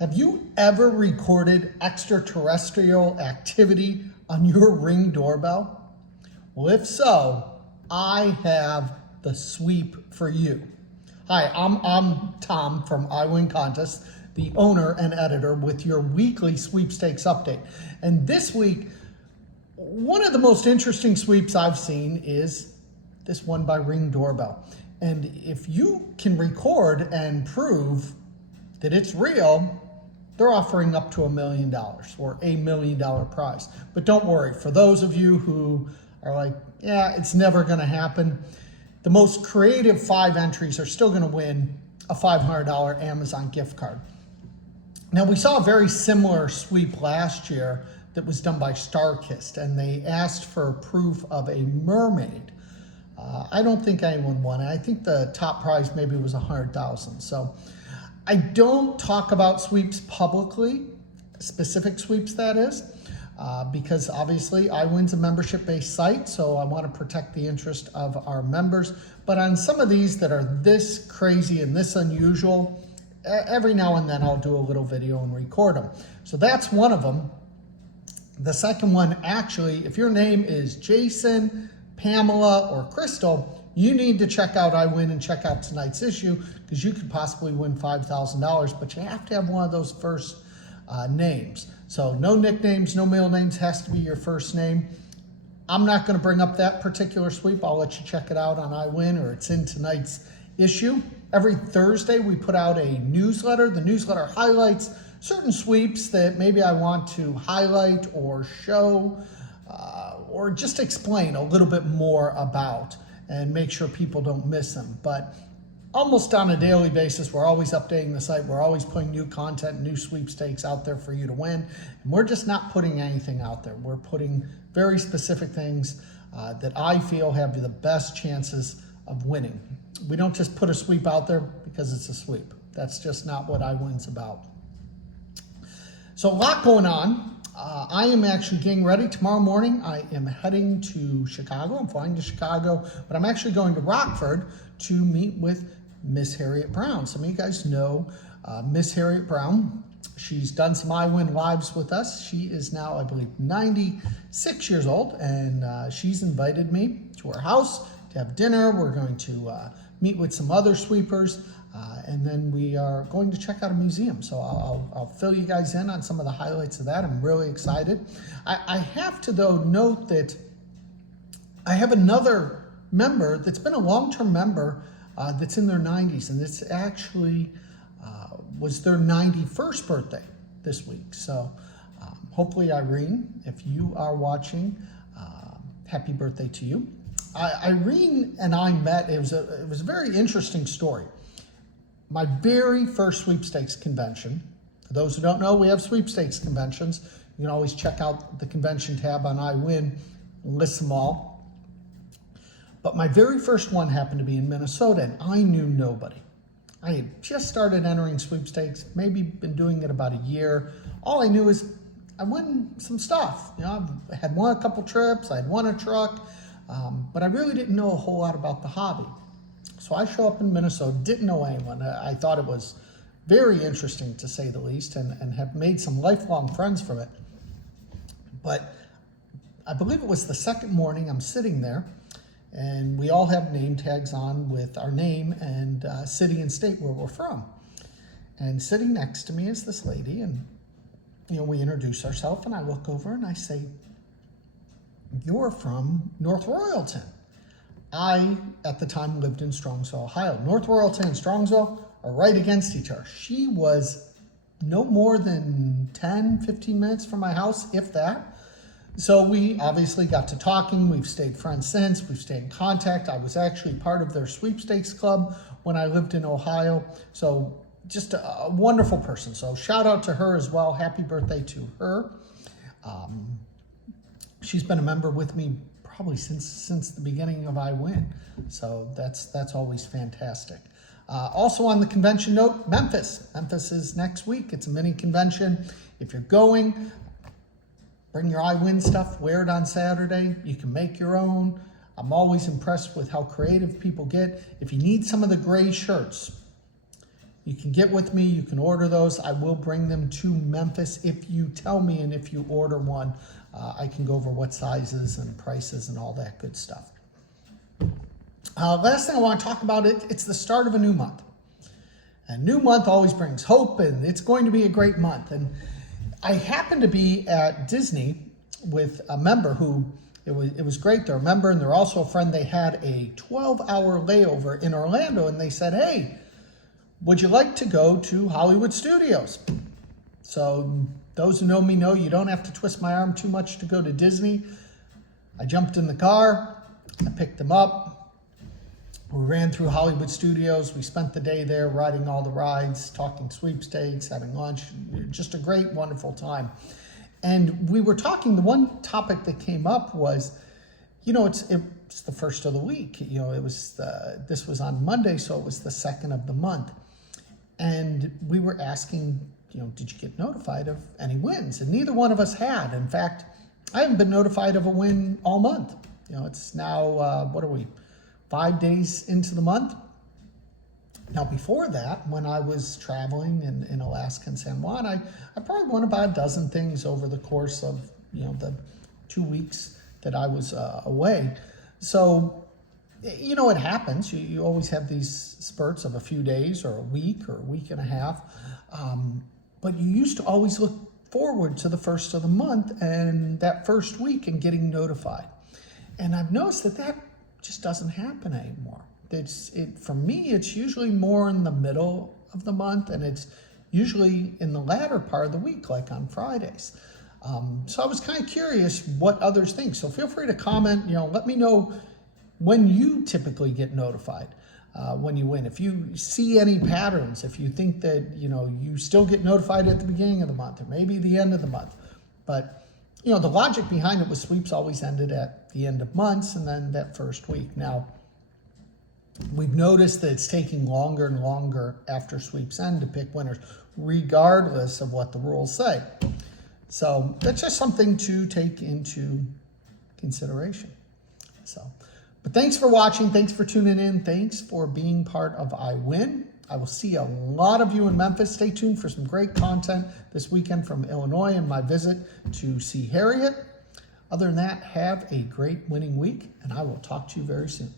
Have you ever recorded extraterrestrial activity on your Ring doorbell? Well, if so, I have the sweep for you. Hi, I'm Tom from iWin Contests, the owner and editor with your weekly sweepstakes update. And this week, one of the most interesting sweeps I've seen is this one by Ring doorbell. And if you can record and prove that it's real, they're offering up to $1 million or $1 million prize. But don't worry, for those of you who are like, yeah, it's never gonna happen, the most creative 5 entries are still gonna win a $500 Amazon gift card. Now, we saw a very similar sweep last year that was done by StarKist, and they asked for proof of a mermaid. I don't think anyone won it. I think the top prize maybe was $100,000. So I don't talk about sweeps publicly, specific sweeps that is, because obviously iWin's a membership-based site, so I want to protect the interest of our members. But on some of these that are this crazy and this unusual, every now and then I'll do a little video and record them. So that's one of them. The second one, actually, if your name is Jason, Pamela, or Crystal, you need to check out iWin and check out tonight's issue because you could possibly win $5,000, but you have to have one of those first names. So no nicknames, no middle names, has to be your first name. I'm not going to bring up that particular sweep. I'll let you check it out on iWin, or it's in tonight's issue. Every Thursday we put out a newsletter. The newsletter highlights certain sweeps that maybe I want to highlight or show or just explain a little bit more about and make sure people don't miss them. But almost on a daily basis, we're always updating the site. We're always putting new content, new sweepstakes out there for you to win. And we're just not putting anything out there. We're putting very specific things that I feel have the best chances of winning. We don't just put a sweep out there because it's a sweep. That's just not what iWin's about. So a lot going on. I am actually getting ready. Tomorrow morning, I am heading to Chicago. I'm flying to Chicago, but I'm actually going to Rockford to meet with Miss Harriet Brown. Some of you guys know Miss Harriet Brown. She's done some iWin Lives with us. She is now, I believe, 96 years old, and she's invited me to her house to have dinner. We're going to meet with some other sweepers, and then we are going to check out a museum. So I'll fill you guys in on some of the highlights of that. I'm really excited. I have to, though, note that I have another member that's been a long-term member that's in their 90s, and it's actually was their 91st birthday this week. So hopefully, Irene, if you are watching, happy birthday to you. Irene and I met. It was a very interesting story. My very first sweepstakes convention. For those who don't know, we have sweepstakes conventions. You can always check out the convention tab on iWin and list them all. But my very first one happened to be in Minnesota, and I knew nobody. I had just started entering sweepstakes, maybe been doing it about a year. All I knew is I won some stuff. You know, I had won a couple trips, I had won a truck, but I really didn't know a whole lot about the hobby. So I show up in Minnesota, didn't know anyone. I thought it was very interesting, to say the least, and have made some lifelong friends from it. But I believe it was the second morning I'm sitting there, and we all have name tags on with our name and city and state where we're from. And sitting next to me is this lady, and we introduce ourselves, and I look over and I say, "You're from North Royalton." I, at the time, lived in Strongsville, Ohio. North Royalton and Strongsville are right against each other. She was no more than 10, 15 minutes from my house, if that. So we obviously got to talking. We've stayed friends since. We've stayed in contact. I was actually part of their sweepstakes club when I lived in Ohio. So just a wonderful person. So shout out to her as well. Happy birthday to her. She's been a member with me probably since the beginning of iWin. So that's always fantastic. Also on the convention note, Memphis. Memphis is next week. It's a mini convention. If you're going, bring your iWin stuff, wear it on Saturday. You can make your own. I'm always impressed with how creative people get. If you need some of the gray shirts, You can get with me. You can order those. I will bring them to Memphis if you tell me, and if you order one, I can go over what sizes and prices and all that good stuff. Last thing I want to talk about, it's the start of a new month. A new month always brings hope, and it's going to be a great month. And I happened to be at Disney with a member who, it was great. They're a member, and they're also a friend. They had a 12-hour layover in Orlando, and they said, hey, would you like to go to Hollywood Studios? So those who know me know you don't have to twist my arm too much to go to Disney. I jumped in the car. I picked them up. We ran through Hollywood Studios. We spent the day there riding all the rides, talking sweepstakes, having lunch. Just a great, wonderful time. And we were talking, the one topic that came up was, it's the first of the week. This was on Monday, so it was the second of the month. And we were asking, did you get notified of any wins? And neither one of us had. In fact, I haven't been notified of a win all month. It's now, 5 days into the month. Now, before that, when I was traveling in Alaska and San Juan, I probably won about a dozen things over the course of, the 2 weeks that I was away. So, it happens. You always have these spurts of a few days or a week and a half. But you used to always look forward to the first of the month and that first week and getting notified. And I've noticed that just doesn't happen anymore. For me, it's usually more in the middle of the month, and it's usually in the latter part of the week, like on Fridays. So I was kind of curious what others think. So feel free to comment, let me know when you typically get notified when you win. If you see any patterns, if you think that, you still get notified at the beginning of the month or maybe the end of the month. But, the logic behind it was sweeps always ended at the end of months and then that first week. Now, we've noticed that it's taking longer and longer after sweeps end to pick winners, regardless of what the rules say. So that's just something to take into consideration. But thanks for watching. Thanks for tuning in. Thanks for being part of I Win. I will see a lot of you in Memphis. Stay tuned for some great content this weekend from Illinois and my visit to see Harriet. Other than that, have a great winning week, and I will talk to you very soon.